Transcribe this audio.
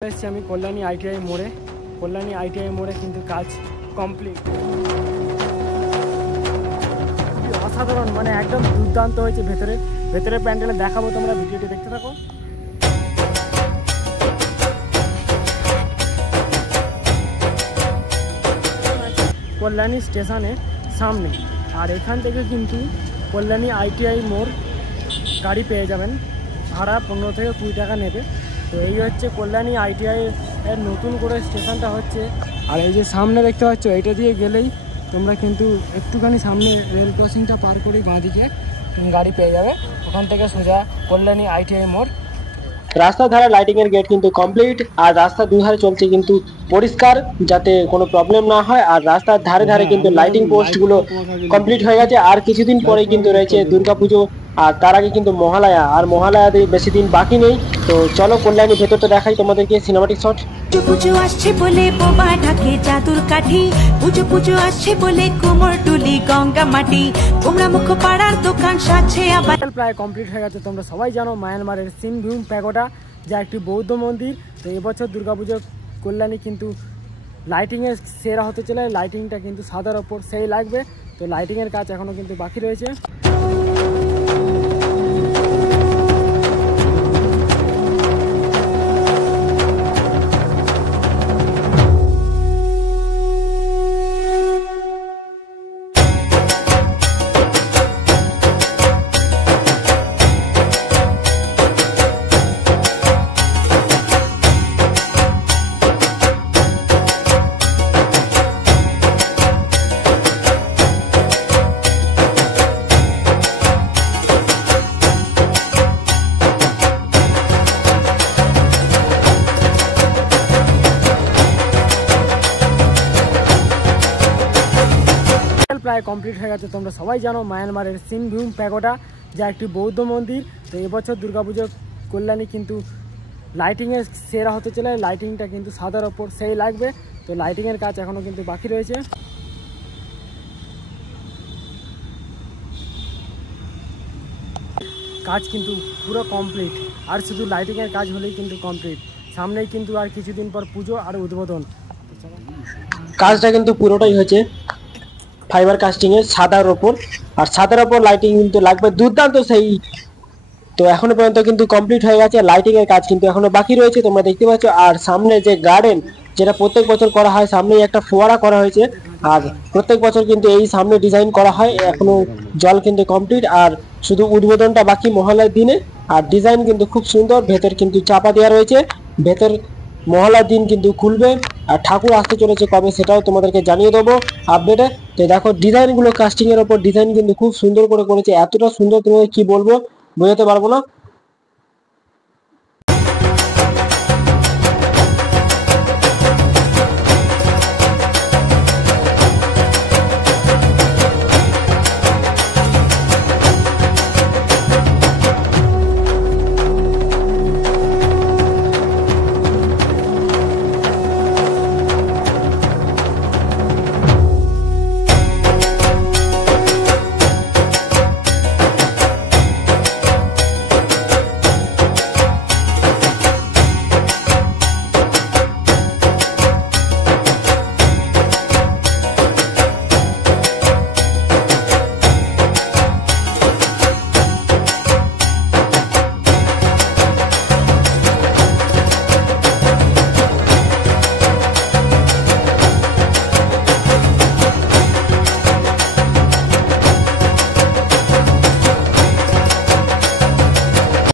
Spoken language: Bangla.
এসেছি আমি কল্যাণী আইটিআই মোড়ে কিন্তু কাজ কমপ্লিট। অসাধারণ, মানে একদম দুর্দান্ত হয়েছে। ভেতরে প্যান্ডেলে দেখাবো, তোমরা ভিডিওটি দেখতে থাকো। কল্যাণী স্টেশনের সামনে, আর এখান থেকে কিন্তু কল্যাণী আইটিআই মোড় গাড়ি পেয়ে যাবেন। ভাড়া 15 থেকে 20 টাকা নেবে। তো এই হচ্ছে কল্যাণী আইটিআই এর নতুন করে স্টেশনটা হচ্ছে। আর এই যে সামনে দেখতে পাচ্ছ, এইটা দিয়ে গেলেই তোমরা কিন্তু একটুখানি সামনে রেল ক্রসিংটা পার করেই বাঁদিকে গাড়ি পেয়ে যাবে। ওখান থেকে সোজা কল্যাণী আইটিআই মোড়। রাস্তার ধারে লাইটিং এর গেট কিন্তু কমপ্লিট, আর রাস্তার দুধারে চলছে কিন্তু পরিষ্কার, যাতে কোনো প্রবলেম না হয়। আর রাস্তার ধারে ধারে কিন্তু লাইটিং পোস্ট গুলো কমপ্লিট হয়ে গেছে। আর কিছুদিন পরে কিন্তু রয়েছে দুর্গাপুজো, আর তার আগে কিন্তু মহালয়া, আর মহালয়াতে বেশি দিন বাকি নেই। তো চলো কল্যাণী ভেতরটা দেখাই তোমাদেরকে, সিনেমাটিক শট। পুজো আসছে বলে বোবা ঢাকে জাদুর কাঠি, পুজো আসছে বলে কুমোর টুলি গঙ্গা মাটি, তোমরা মুখ পাড়ার দোকান সাজছে আবার। প্রায় কমপ্লিট হয়ে গেছে। তোমরা সবাই জানো মায়ানমারের সিনভূম প্যাগোডা, যা একটি বৌদ্ধ মন্দির। তো এবছর দুর্গাপুজো কল্যাণী কিন্তু লাইটিংয়ের সেরা হতে চলে। লাইটিংটা কিন্তু সাদার ওপর সেই লাগবে। তো লাইটিংয়ের কাজ এখনও কিন্তু বাকি রয়েছে। প্রায় কমপ্লিট হয়ে গেছে। তোমরা সবাই জানো মায়ানমারের সিনভূম প্যাগোডা, যা একটি বৌদ্ধ মন্দির। তো এবছর দুর্গাপুজো কল্যাণী কিন্তু লাইটিংয়ের সেরা হতে চলে। লাইটিংটা কিন্তু সাদার ওপর সেই লাগবে। তো লাইটিংয়ের কাজ এখনও কিন্তু বাকি রয়েছে। কাজ কিন্তু পুরো কমপ্লিট, আর শুধু লাইটিংয়ের কাজ হলেই কিন্তু কমপ্লিট। সামনেই কিন্তু আর কিছুদিন পর পুজো আর উদ্বোধন। কাজটা কিন্তু পুরোটাই হয়েছে ফাইবার কাস্টিং এর সাদার ওপর, আর সাদার ওপর লাইটিং কিন্তু লাগবে দুর্দান্ত সেই। তো এখনো পর্যন্ত কিন্তু কমপ্লিট হয়ে গেছে। লাইটিং এর কাজ কিন্তু এখনো বাকি রয়েছে, তোমরা দেখতে পাচ্ছ। আর সামনে যে গার্ডেন, যেটা প্রত্যেক বছর করা হয়, সামনেই একটা ফোয়ারা করা হয়েছে। আর প্রত্যেক বছর কিন্তু এই সামনে ডিজাইন করা হয়। এখনো জল কিন্তু কমপ্লিট, আর শুধু উদ্বোধনটা বাকি মহালয়ার দিনে। আর ডিজাইন কিন্তু খুব সুন্দর। ভেতর কিন্তু চাপা দেওয়া রয়েছে। ভেতর মহালয়ার দিন কিন্তু খুলবে। আর ঠাকুর আসতে চলেছে কবে, সেটাও তোমাদেরকে জানিয়ে দেবো আপডেটে। তো দেখো ডিজাইনগুলো, কাস্টিং এর ওপর ডিজাইন কিন্তু খুব সুন্দর করে করেছে। এতটা সুন্দর তোমাদের কি বলবো, বোঝাতে পারবো না।